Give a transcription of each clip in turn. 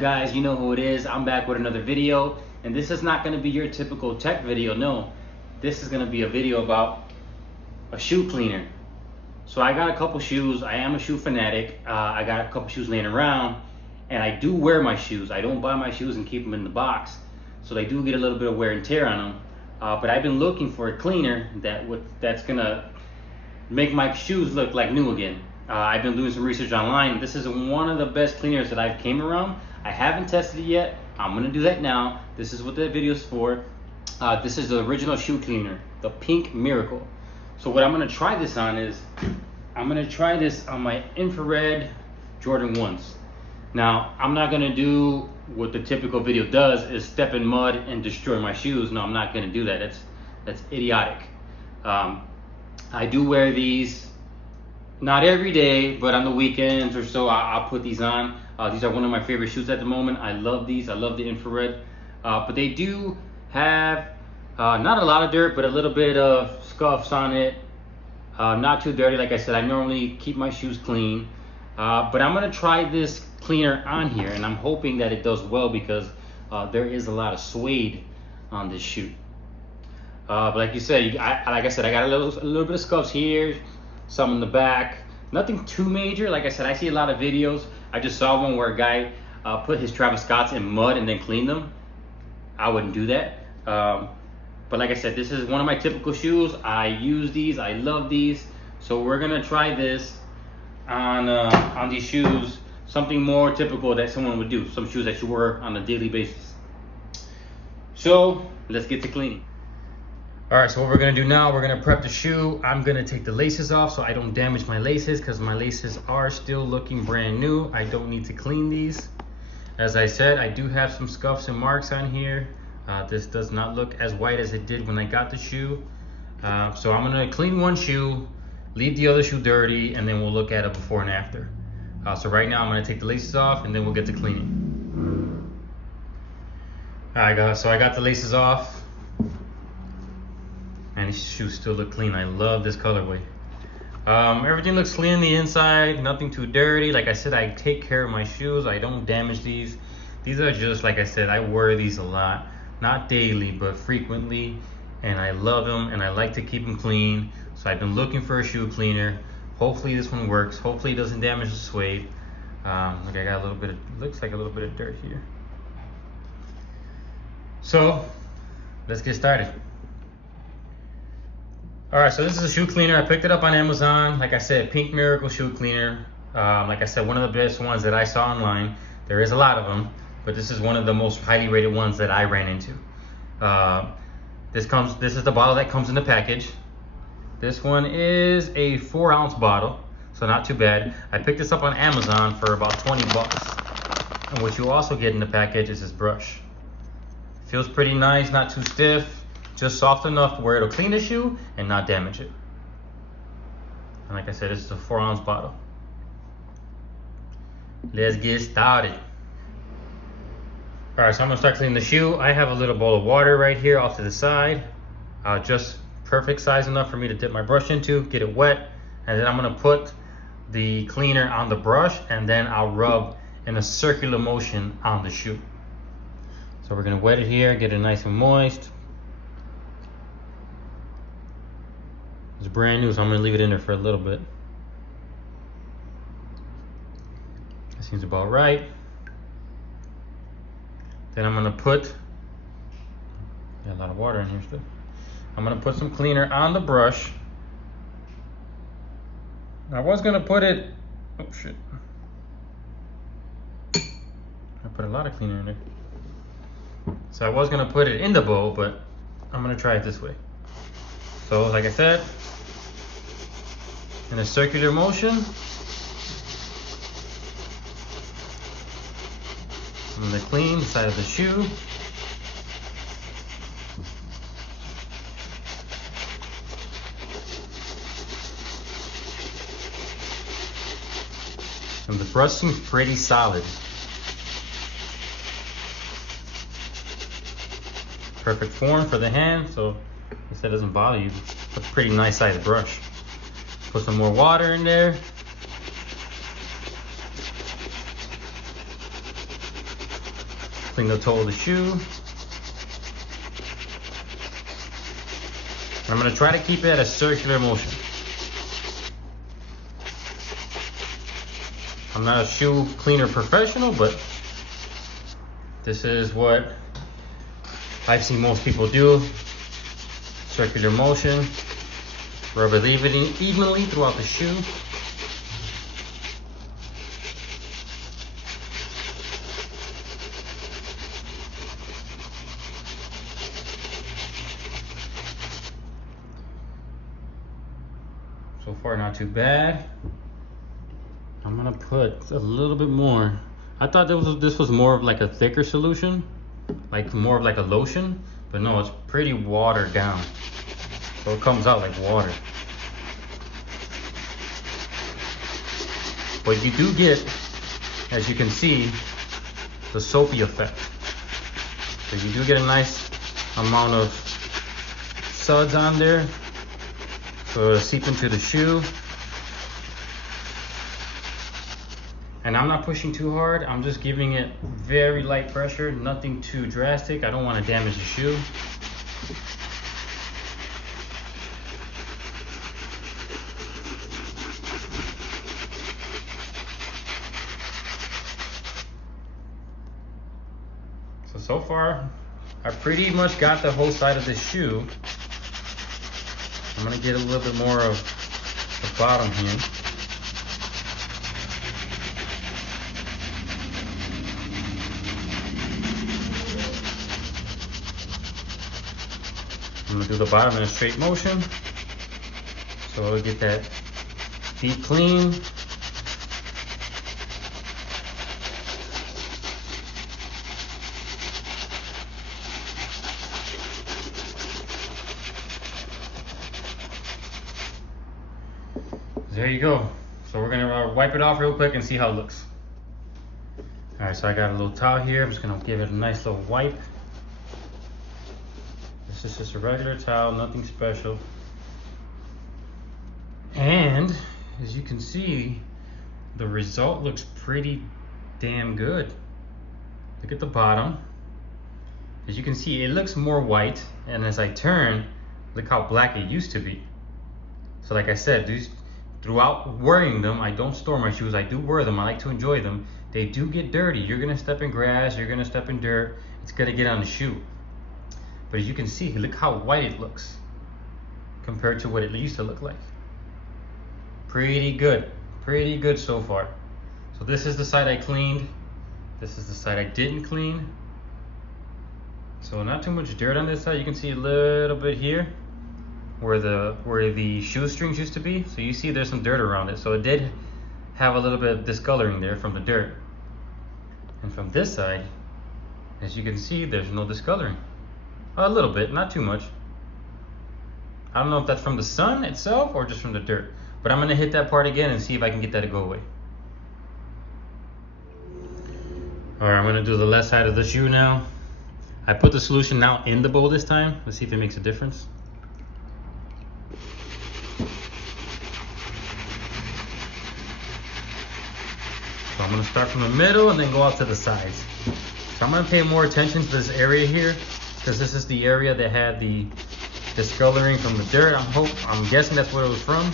up, guys? You know who it is. I'm back with another video, and this is not going to be your typical tech video. No, this is going to be a video about a shoe cleaner. So I got a couple shoes. I am a shoe fanatic. I got a couple shoes laying around, and I do wear my shoes. I don't buy my shoes and keep them in the box, so they do get a little bit of wear and tear on them. But I've been looking for a cleaner that's gonna make my shoes look like new again. I've been doing some research online. This is one of the best cleaners that I've came around. I haven't tested it yet. I'm gonna do that now. This is what the video is for. This is the original shoe cleaner, the Pink Miracle. So what I'm gonna try this on is, I'm gonna try this on my Infrered Jordan 1's. Now, I'm not gonna do what the typical video does, is step in mud and destroy my shoes. No, I'm not gonna do that. That's idiotic. I do wear these, not every day, but on the weekends or so, I'll put these on. These are one of my favorite shoes at the moment. I love these. I love the Infrared. But they do have not a lot of dirt, but a little bit of scuffs on it. Not too dirty. Like I said, I normally keep my shoes clean. But I'm going to try this cleaner on here, and I'm hoping that it does well because there is a lot of suede on this shoe. But like you said, like I said, I got a little bit of scuffs here, some in the back. Nothing too major. Like I said, I see a lot of videos. I just saw one where a guy put his Travis Scotts in mud and then cleaned them. I wouldn't do that. But like I said, this is one of my typical shoes. I use these. I love these. So we're gonna try this on these shoes. Something more typical that someone would do. Some shoes that you wear on a daily basis. So let's get to cleaning. All right, so what we're gonna do now, we're gonna prep the shoe. I'm gonna take the laces off so I don't damage my laces, because my laces are still looking brand new. I don't need to clean these. As I said, I do have some scuffs and marks on here. This does not look as white as it did when I got the shoe. So I'm gonna clean one shoe, leave the other shoe dirty, and then we'll look at it before and after. So right now I'm gonna take the laces off and then we'll get to cleaning. All right, guys, so I got the laces off. And these shoes still look clean. I love this colorway. Everything looks clean on the inside, nothing too dirty. Like I said, I take care of my shoes. I don't damage these. These are just, like I said, I wear these a lot. Not daily, but frequently. And I love them, and I like to keep them clean. So I've been looking for a shoe cleaner. Hopefully this one works. Hopefully it doesn't damage the suede. Look, I got a little bit of, looks like a little bit of dirt here. So let's get started. All right, so this is a shoe cleaner. I picked it up on Amazon. Like I said, Pink Miracle shoe cleaner. Like I said, one of the best ones that I saw online. There is a lot of them, but this is one of the most highly rated ones that I ran into. This is the bottle that comes in the package. This one is a 4-ounce bottle, so not too bad. I picked this up on Amazon for about 20 bucks. And what you also get in the package is this brush. Feels pretty nice, not too stiff. Just soft enough where it'll clean the shoe and not damage it. And like I said, this is a 4-ounce bottle. Let's get started. All right, so I'm gonna start cleaning the shoe. I have a little bowl of water right here off to the side. Just perfect size enough for me to dip my brush into, get it wet. And then I'm gonna put the cleaner on the brush, and then I'll rub in a circular motion on the shoe. So we're gonna wet it here, get it nice and moist. It's brand new, so I'm gonna leave it in there for a little bit. That seems about right. Then I'm gonna put, got a lot of water in here still. I'm gonna put some cleaner on the brush. I was gonna put it, oh shit. I put a lot of cleaner in there. So I was gonna put it in the bowl, but I'm gonna try it this way. So like I said, in a circular motion, I'm gonna clean the side of the shoe. And the brush seems pretty solid. Perfect form for the hand, so I said it doesn't bother you. It's a pretty nice sized brush. Put some more water in there. clean the toe of the shoe. And I'm gonna try to keep it at a circular motion. I'm not a shoe cleaner professional, but this is what I've seen most people do. Circular motion. Rub it evenly throughout the shoe. So far, not too bad. I'm gonna put a little bit more. I thought this was more of like a thicker solution, like more of like a lotion, but no, it's pretty watered down. So it comes out like water. But you do get, as you can see, the soapy effect. So you do get a nice amount of suds on there. So it'll seep into the shoe. And I'm not pushing too hard. I'm just giving it very light pressure, nothing too drastic. I don't want to damage the shoe. So far, I pretty much got the whole side of this shoe. I'm gonna get a little bit more of the bottom here. I'm gonna do the bottom in a straight motion. So I'll get that deep clean. There you go. So we're gonna wipe it off real quick and see how it looks. All right, so I got a little towel here. I'm just gonna give it a nice little wipe. This is just a regular towel, nothing special. And as you can see, the result looks pretty damn good. Look at the bottom. As you can see, it looks more white, and as I turn, look how black it used to be. So like I said, throughout wearing them, I don't store my shoes. I do wear them. I like to enjoy them. They do get dirty. You're gonna step in grass, you're gonna step in dirt. It's gonna get on the shoe. But as you can see, look how white it looks compared to what it used to look like. Pretty good so far. So this is the side I cleaned. This is the side I didn't clean. So not too much dirt on this side. You can see a little bit here where the shoestrings used to be. So you see there's some dirt around it. So it did have a little bit of discoloring there from the dirt. And from this side, as you can see, there's no discoloring. A little bit, not too much. I don't know if that's from the sun itself or just from the dirt. But I'm gonna hit that part again and see if I can get that to go away. All right, I'm gonna do the left side of the shoe now. I put the solution now in the bowl this time. Let's see if it makes a difference. So I'm gonna start from the middle and then go out to the sides. So I'm gonna pay more attention to this area here because this is the area that had the discoloring from the dirt. I'm guessing that's what it was from.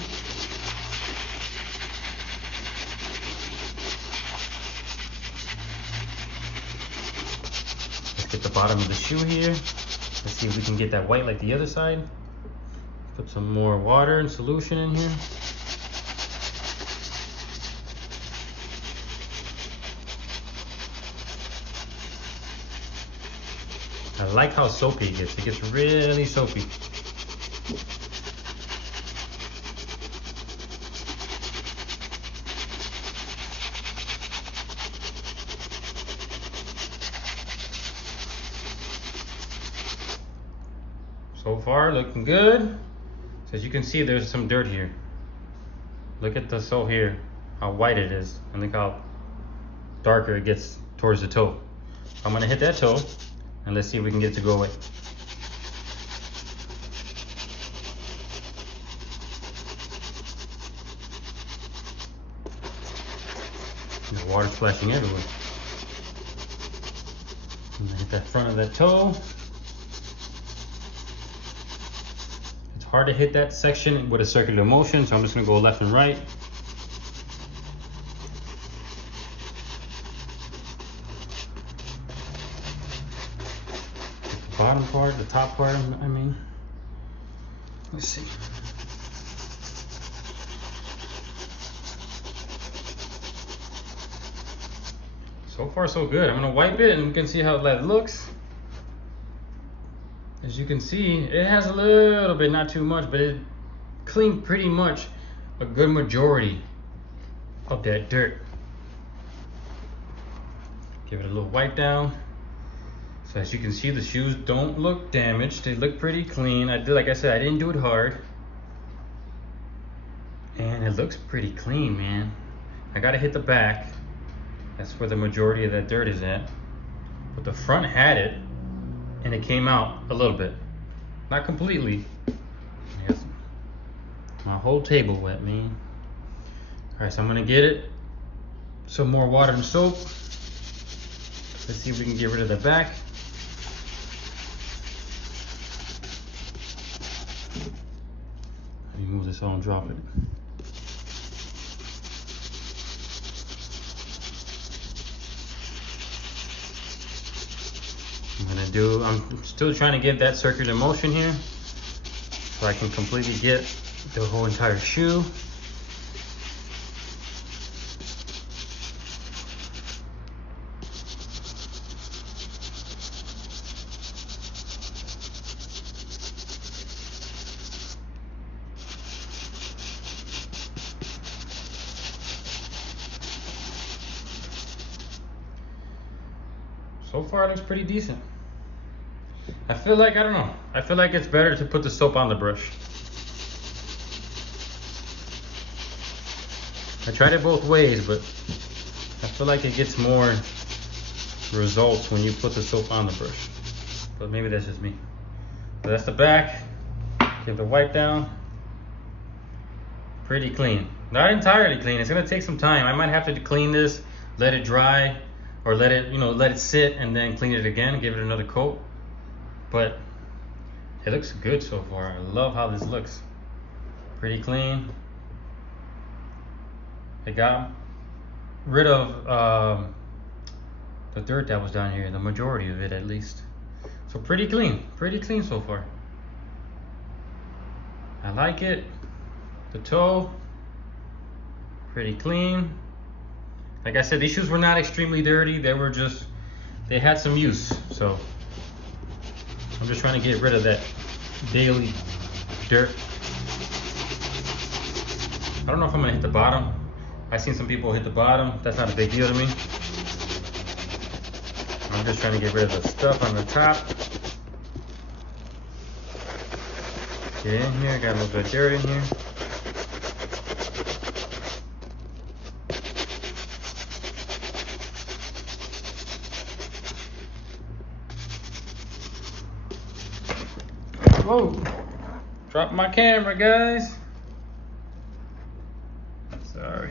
Let's get the bottom of the shoe here. Let's see if we can get that white like the other side. Put some more water and solution in here. I like how soapy it gets. It gets really soapy. So far, looking good. So as you can see, there's some dirt here. Look at the sole here, how white it is, and look how darker it gets towards the toe. I'm gonna hit that toe, and let's see if we can get it to go away. There's water splashing everywhere. that front of that toe. It's hard to hit that section with a circular motion, so I'm just gonna go left and right. The bottom part, the top part, I mean. Let's see. So far so good. I'm gonna wipe it and we can see how that looks. As you can see, it has a little bit, not too much, but it cleaned pretty much a good majority of that dirt. Give it a little wipe down. So as you can see, the shoes don't look damaged. They look pretty clean. Like I said, I didn't do it hard. And it looks pretty clean, man. I gotta hit the back. That's where the majority of that dirt is at. But the front had it, and it came out a little bit. Not completely. Yes. My whole table wet, man. All right, so I'm gonna get it some more water and soap. Let's see if we can get rid of the back. Let me move this all and drop it. I'm still trying to get that circular motion here so I can completely get the whole entire shoe. So far it looks pretty decent. I feel like, I don't know, I feel like it's better to put the soap on the brush. I tried it both ways, but I feel like it gets more results when you put the soap on the brush. But maybe that's just me. So that's the back. Give the wipe down. Pretty clean. Not entirely clean. It's gonna take some time. I might have to clean this, let it dry, or let it, let it sit and then clean it again, give it another coat. But it looks good so far. I love how this looks. Pretty clean. I got rid of the dirt that was down here, the majority of it at least. So pretty clean so far. I like it. The toe, pretty clean. Like I said, these shoes were not extremely dirty. They had some use. So I'm just trying to get rid of that daily dirt. I don't know if I'm gonna hit the bottom. I've seen some people hit the bottom. That's not a big deal to me. I'm just trying to get rid of the stuff on the top. Get in here, got a little bit of dirt in here. Whoa, dropped my camera, guys. Sorry.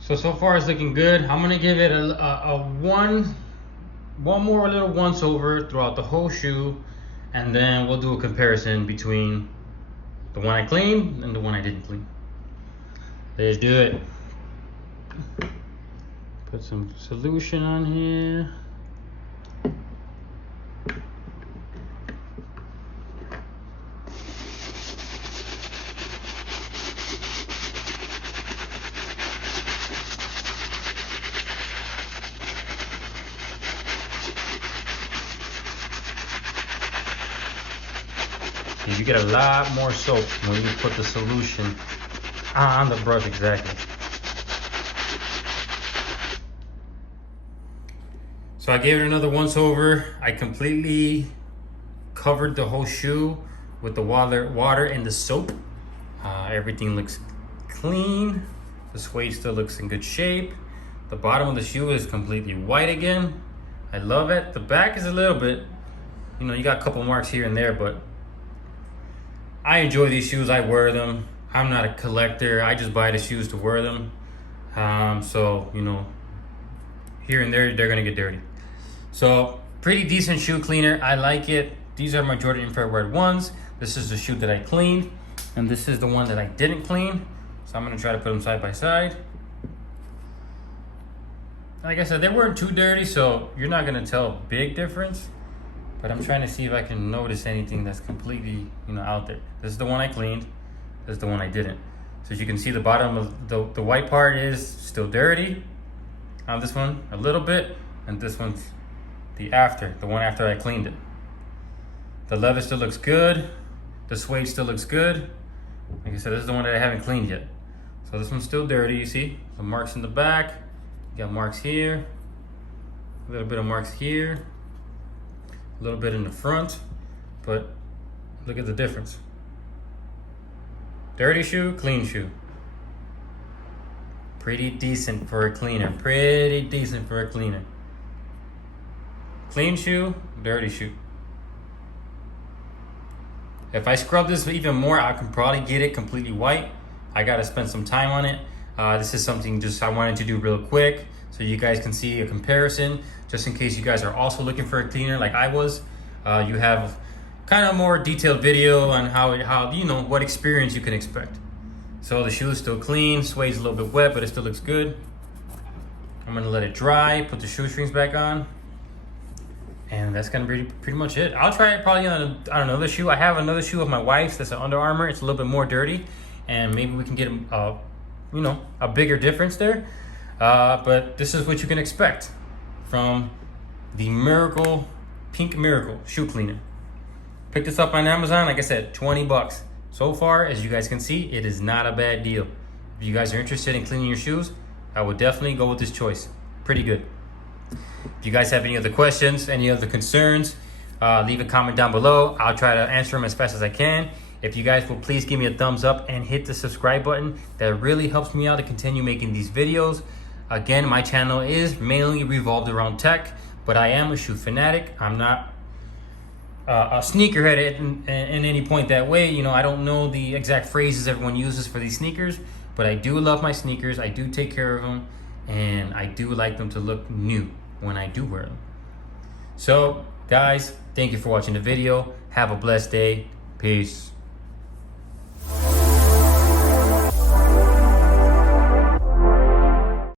So far it's looking good. I'm gonna give it a one more little once over throughout the whole shoe, and then we'll do a comparison between the one I cleaned and the one I didn't clean. Let's do it. Put some solution on here. You get a lot more soap when you put the solution on the brush, exactly. So I gave it another once over. I completely covered the whole shoe with the water and the soap. Everything looks clean. The suede still looks in good shape. The bottom of the shoe is completely white again. I love it. The back is a little bit, you got a couple marks here and there, but I enjoy these shoes. I wear them. I'm not a collector. I just buy the shoes to wear them. So, here and there, they're gonna get dirty. So pretty decent shoe cleaner. I like it. These are my Jordan Infrered 1's. This is the shoe that I cleaned, and this is the one that I didn't clean. So I'm gonna try to put them side by side. Like I said, they weren't too dirty, so you're not gonna tell a big difference. But I'm trying to see if I can notice anything that's completely, out there. This is the one I cleaned. This is the one I didn't. So as you can see, the bottom of the white part is still dirty. On this one, a little bit, and this one's the one after I cleaned it. The leather still looks good. The suede still looks good. Like I said, this is the one that I haven't cleaned yet. So this one's still dirty, you see? The marks in the back. You got marks here. A little bit of marks here. A little bit in the front. But look at the difference. Dirty shoe, clean shoe. Pretty decent for a cleaner. Pretty decent for a cleaner. Clean shoe, dirty shoe. If I scrub this even more, I can probably get it completely white. I gotta spend some time on it. This is something just I wanted to do real quick so you guys can see a comparison, just in case you guys are also looking for a cleaner like I was. You have kind of more detailed video on how what experience you can expect. So the shoe is still clean, suede's a little bit wet, but it still looks good. I'm gonna let it dry, put the shoestrings back on, and that's gonna be pretty much it. I'll try it probably on another shoe. I have another shoe of my wife's that's an Under Armour. It's a little bit more dirty, and maybe we can get a bigger difference there. But this is what you can expect from the Pink Miracle shoe cleaner. Picked this up on Amazon, like I said, 20 bucks. So far, as you guys can see, it is not a bad deal. If you guys are interested in cleaning your shoes, I would definitely go with this choice. Pretty good. If you guys have any other questions, any other concerns, leave a comment down below. I'll try to answer them as fast as I can. If you guys will please give me a thumbs up and hit the subscribe button. That really helps me out to continue making these videos. Again, my channel is mainly revolved around tech, but I am a shoe fanatic. I'm not a sneakerhead in any point that way. I don't know the exact phrases everyone uses for these sneakers, but I do love my sneakers. I do take care of them, and I do like them to look new when I do wear them. So guys, thank you for watching the video. Have a blessed day. Peace.